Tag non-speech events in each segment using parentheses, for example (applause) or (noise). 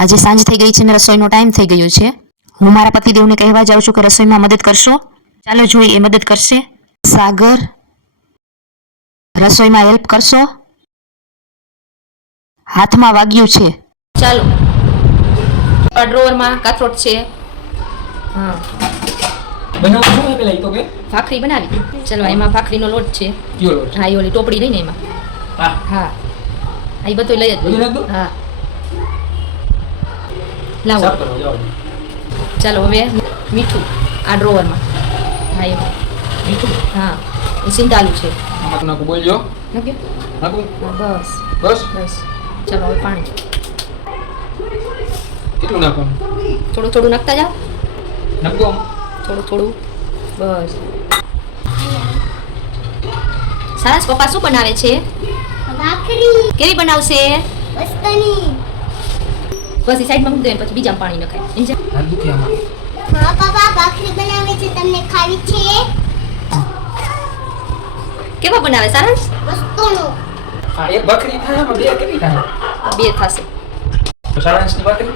આજે સાંજ થઈ ગઈ છે ને રસોઈનો ટાઈમ થઈ ગયો છે. હું મારા પતિદેવને કહેવા જાઉં છું કે રસોઈમાં મદદ કરશો? ચાલો જોઈ એ મદદ કરશે. સાગર રસોઈમાં હેલ્પ કરશો? હાથમાં વાગ્યું છે. ચાલો. આ ડ્રોવરમાં કાથરોટ છે. હા. બનાવવું શું પેલા તો કે? ભાખરી બનાવી. ચાલો એમાં ભાખરીનો લોટ છે. કયો લોટ? હા એ ઓલી ટોપડી રહીને એમાં. હા. હા. એ બધું લઈ જ હા. લાવો. ચાલો હવે મીઠું આ ડ્રોવરમાં. હા એમાં મીઠું? હા એ સિંધાલું છે. નાખું નાખું બોલજો નાખ્યું નાખું બસ. બસ? બસ. ચાલો હવે પાણી. કેટલું નાખવાનું? થોડું થોડું નાખતા જાઓ. નાખો થોડું થોડું. બસ. સરસ પપ્પા શું બનાવે છે? કેવી બનાવશે? વસ્તની એ સાઈડમાં મૂકી દે પછી બીજામાં પાણી નખાય. હાથ હા પાપા ભાખરી બનાવે છે તમને ખાવી છે? કેવા બનાવે? સરસ વસ્તુનું. હા એક ભાખરી થાય બે કેટલી થાય? બે થશે. સારાંશની ભાખરી?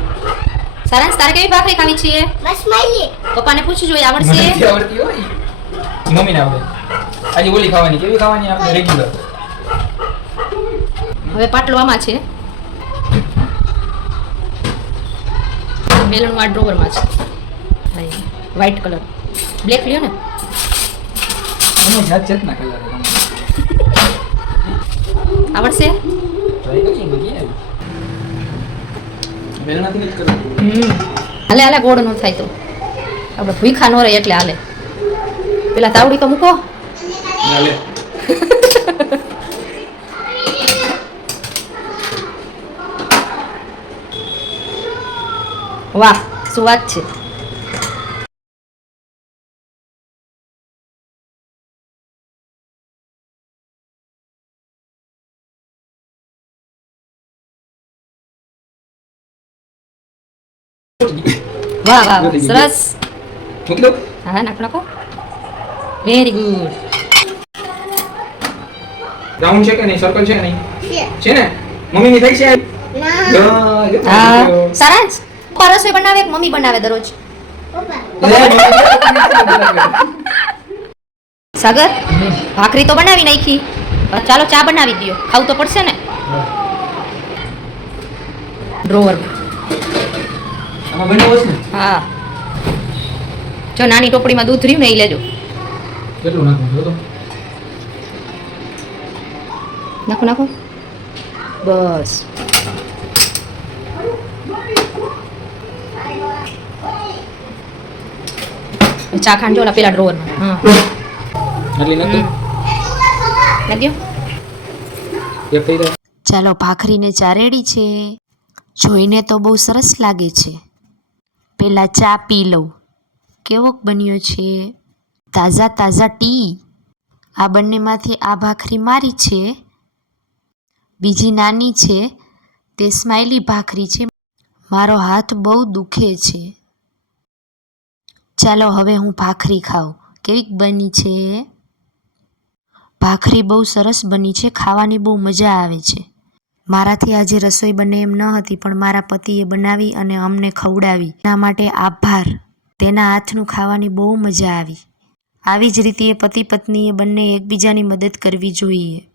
સારાંશ તારે કેવી ભાખરી ખાવી છે? બસ માઈએ પપ્પાને પૂછી જોઈએ આવડશે? આવડતી હોય મમ્મીને આવડે. આજે ઓલી ખાવાની કેવી ખાવાની? આપણે રેગ્યુલર હવે પાટલો આમાં છે. મેલણું આ ડ્રોવરમાં છે. વ્હાઈટ કલર બ્લેક લ્યો ને. આવડશે? હાલે હાલે ગોળ નો થાય તો. આપણે ભૂખા ન રહે એટલે હાલે. પેલા તાવડી તો મૂકો (laughs) ના લે વાહ શું વાત છે વાહ વાહ વાહ સરસ મૂકી દો હા નાખો નાખો વેરી ગુડ રાઉન્ડ છે કે નહીં સર્કલ છે કે નહીં છે છે ને મમ્મીની થઈ છે ના હા, જો. પપ્પા રસોઈ બનાવે કે મમ્મી બનાવે દરરોજ? સાગર ભાખરી તો બનાવી નાખી. ચાલો ચા બનાવી દો ખાવું તો પડશે ને? ડ્રોવર હા. જો નાની ટોપડીમાં દૂધ રહ્યું ને એ લેજો. કેટલું નાખવું નાખો નાખો. બસ. ચા ખાંડ જો પેલા ડ્રોવરમાં હા. એટલે નાખી લાગ્યો? એ થઈ ચાલો ભાખરીને ચા રેડી છે. જોઈને તો બહુ સરસ લાગે છે. પહેલાં ચા પી લઉં. કેવોક બન્યો છે? તાજા તાજા ટી આ બંનેમાંથી આ ભાખરી મારી છે. બીજી નાની છે. તે સ્માઇલી ભાખરી છે. મારો હાથ બહુ દુખે છે. ચાલો હવે હું ભાખરી ખાઉં. કેવીક બની છે? ભાખરી બહુ સરસ બની છે, ખાવાની બહુ મજા આવે છે. મારાથી આજે રસોઈ બને એમ ન હતી, પણ મારા પતિએ બનાવી અને અમને ખવડાવી. એના માટે આભાર. તેના હાથનું ખાવાની બહુ મજા આવી. આવી જ રીતે પતિ પત્નીએ બંને એકબીજાની મદદ કરવી જોઈએ.